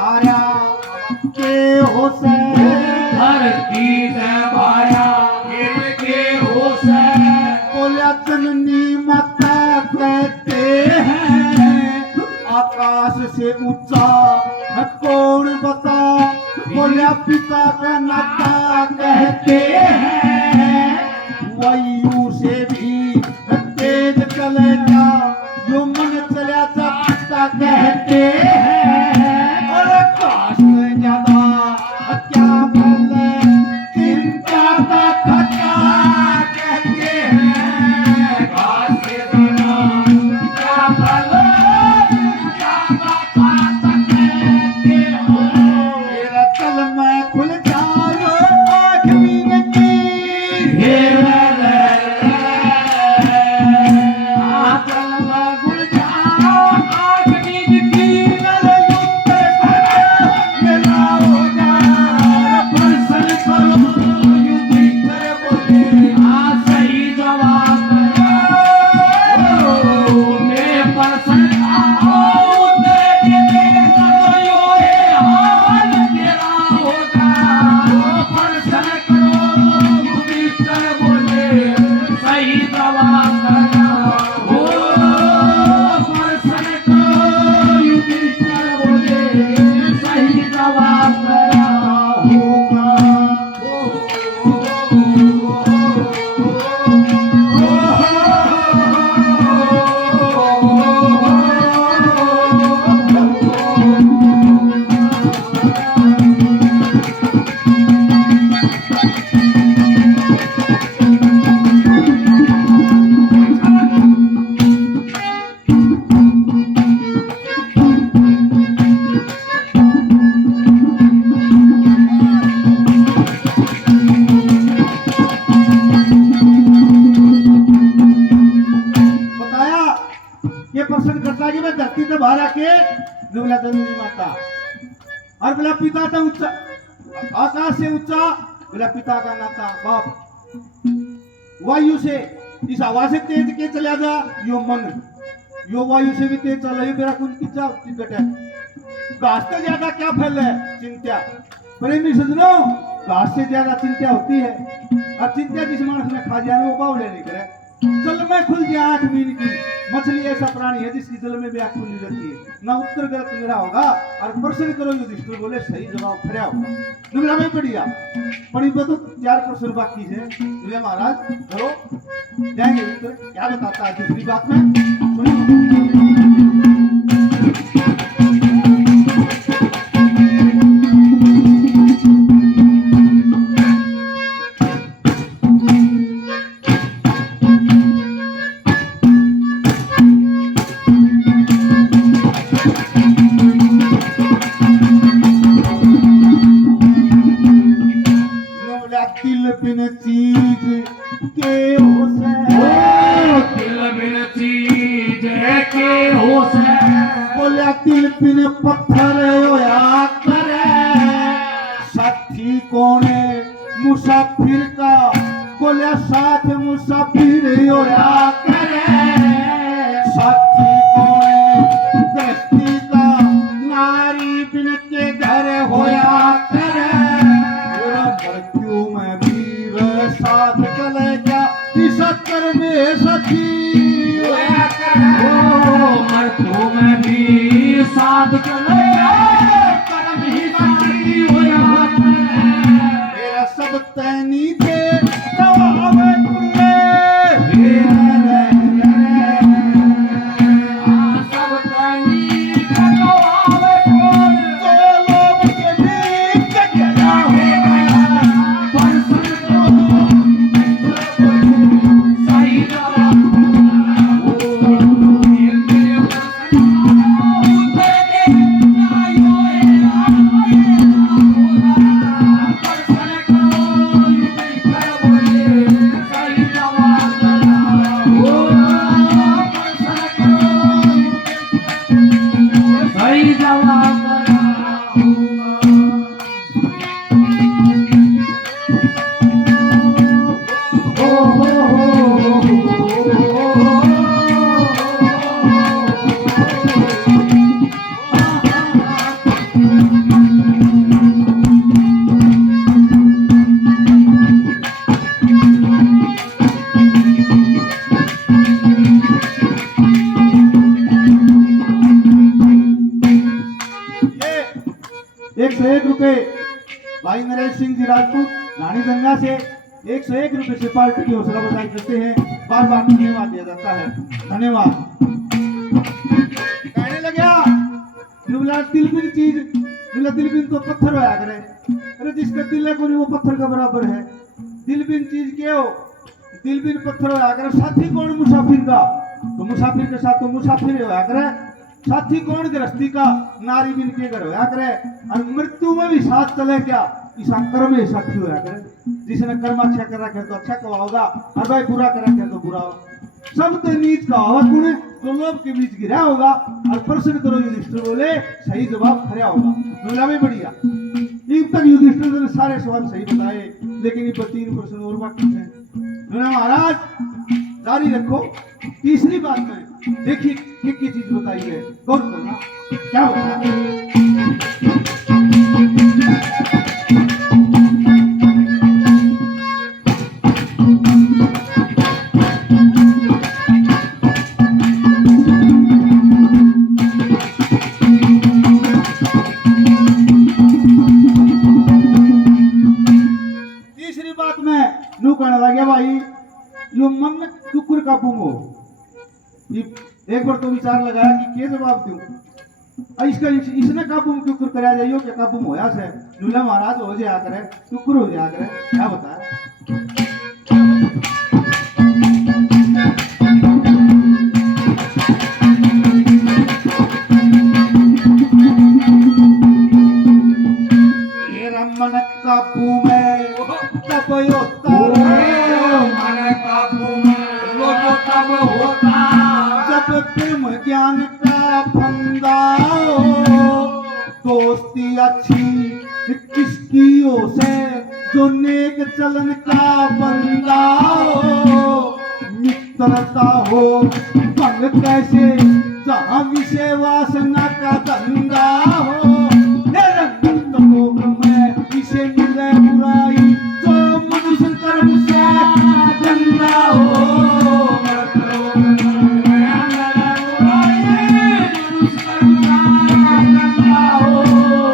धारा के हो से धरती से भाया के हो से बोलिया जननी माता कहते हैं आकाश से ऊंचा कौन बता बोलिया पिता का नाता कहते हैं वायु से भी तेज चलेगा जो मन चला जा पिता कहते हैं और आकाश से ज्यादा क्या फल चिंता का खता कहते हैं आकाश से ज्यादा क्या फल चिंता का खता कहते हैं। मेरा कल मैं खुल जाओ आँख मीन की धरती से बाहर आके बोला जननी माता और बोला पिता था ऊंचा आकाश से ऊंचा बोला पिता का नाता बाप वायु से इस हवा से तेज के चला जा यो मन यो वायु से भी तेज चला यो मेरा कुछ किच्चा टिकट है घास से ज्यादा क्या फल है चिंता प्रेमी सजनों घास से ज्यादा चिंता होती है और चिंता जिस मानस में खा जाए वो बावले नहीं करे जल में खुल गया आठ मीन की मछली ऐसा प्राणी है जिसकी जल में भी आंख खुली रहती है ना उत्तर गलत मेरा होगा और प्रश्न करो युधिष्ठिर बोले सही जवाब खड़ा होगा मेरा में बढ़िया पढ़ी तो 4% बाकी है बोले महाराज करो जाएंगे उत्तर क्या बताता है दूसरी बात में सुनिए तिल बिन चीज के हो से तिल बिन चीज के हो से बोलिया तिल बिन पत्थर होया करे साथी कौने मुसाफिर का बोलिया साथ मुसाफिर होया करे साथी कौने गृहस्थी का नारी बिन के घर होया करे साथ चले क्या इस चक्कर में सखी मृत्यु में भी साथ चले कर्म ही साथी होया मेरा सब तैनी थे गवावे तुल्ले सब तैनी गवावे तुल्ले जो लोग के बीच ये 101 रुपए भाई नरेश सिंह जी राजपूत रानी गंगा से 101 रुपए से पार्टी की हौसला बधाई करते हैं। बार बार धन्यवाद दिया जाता है। धन्यवाद। कहने लगा नुबला दिलबिन चीज नुबला दिलबिन तो पत्थर होया करे। अरे जिसका दिल है कोई वो पत्थर का बराबर है। दिलबिन चीज क्या हो? दिलबिन पत्थर होया करे। साथी कौन मुसाफिर का? तो मुसाफिर के साथ तो मुसाफिर होया करे। साथी कौन गृहस्थी का? नारी बिन के घर होया करे। और मृत्यु में भी साथ चले क्या? इस कर्म में साथी होया करे। जिसने कर्म अच्छा कर रखा तो अच्छा कमाओगा और भाई बुरा कर रखा तो बुरा होगा। सब तो नीच का होगा गुण तो लोभ के बीच गिरा होगा। और प्रश्न करो युधिष्ठिर बोले सही जवाब खरा होगा। बोला भी बढ़िया। एक तक युधिष्ठिर ने सारे सवाल सही बताए लेकिन ये 3 प्रश्न और बाकी हैं। बोला महाराज जारी रखो। तीसरी बात में देखिए क्या चीज बताई है गौर करना। क्या बताया? तीसरी बात में नू कहने लगे भाई यो मन में कुकुर का बुम हो। ये एक बार तो विचार लगाया कि क्या जवाब दूं। इसका इसने काबू में कुकुर कराया जाइयो क्या काबू में होया से नुला महाराज हो जाया करे कुकुर हो जाया करे। क्या बताया? मन काबू में तब होता मन काबू में वो तब होता जब प्रेम ज्ञान का फंदा हो। दोस्ती अच्छी किसकी हो से जो नेक चलन का बंदा हो। मित्रता हो भंग कैसे जहाँ विषय वासना का धंधा हो। इसे मिले बुराई जो मनुष्य कर्म से गंदा हो।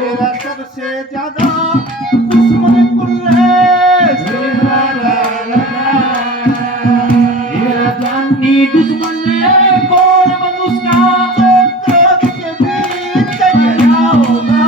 मेरा सबसे ज्यादा दुश्मन कुल्लेश दुश्मन कौन मनुष्य क्रोध के बीच गया होगा।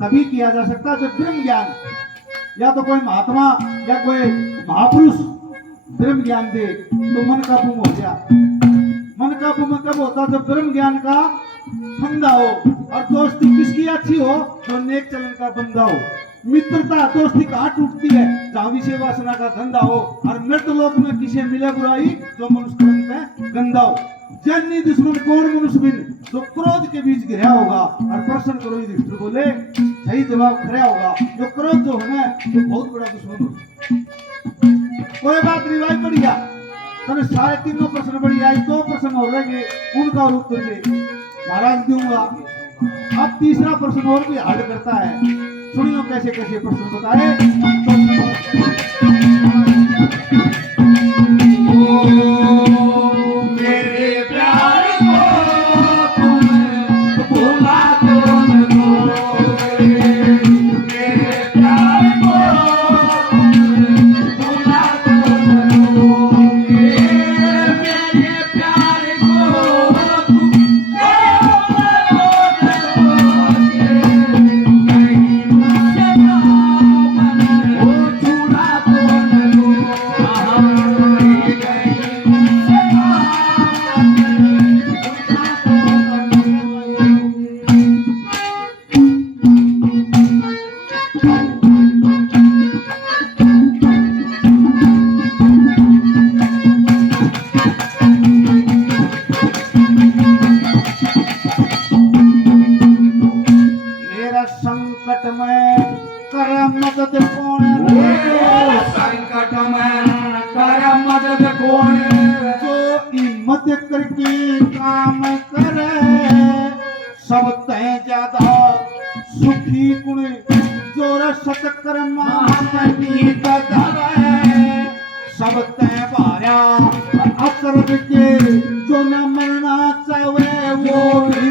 तभी किया जा सकता है जब ब्रह्म ज्ञान या तो कोई महात्मा या कोई महापुरुष ब्रह्म ज्ञान दे तो मन का बुम हो गया। मन का बुम कब होता जब ब्रह्म ज्ञान का फंदा हो। और दोस्ती किसकी अच्छी हो? जो नेक चलन का बंदा हो। मित्रता दोस्ती कहाँ टूटती है? जहाँ विषय वासना का धंधा हो। और मृत्यु लोक में किसे मिले बुराई जो मनुष्य कर्म का गंदा हो। जन्नी दुश्मन कौन मनुष्य बिन जो क्रोध के बीच गिरा होगा। और प्रश्न करो युधिष्ठिर बोले सही जवाब खरा होगा। जो क्रोध जो है ना वो बहुत बड़ा दुश्मन हो। कोई बात नहीं भाई बढ़िया तो सारे तीनों प्रश्न बढ़िया। 2 प्रश्न और रहेंगे उनका उत्तर दे महाराज दूंगा। अब तीसरा प्रश्न और भी हार्ड करता है। सुनियो कैसे कैसे प्रश्न बताए। मेरे प्यार को तुम भूला तो न दो। मेरे प्यार को तुम भूला तो न दो। मध्य करके काम करे सब तय ज्यादा सुखी गुण जोर सतकर्मा की धरे सब तय भार्या अकर्म के जो न मरना चाहे वो भी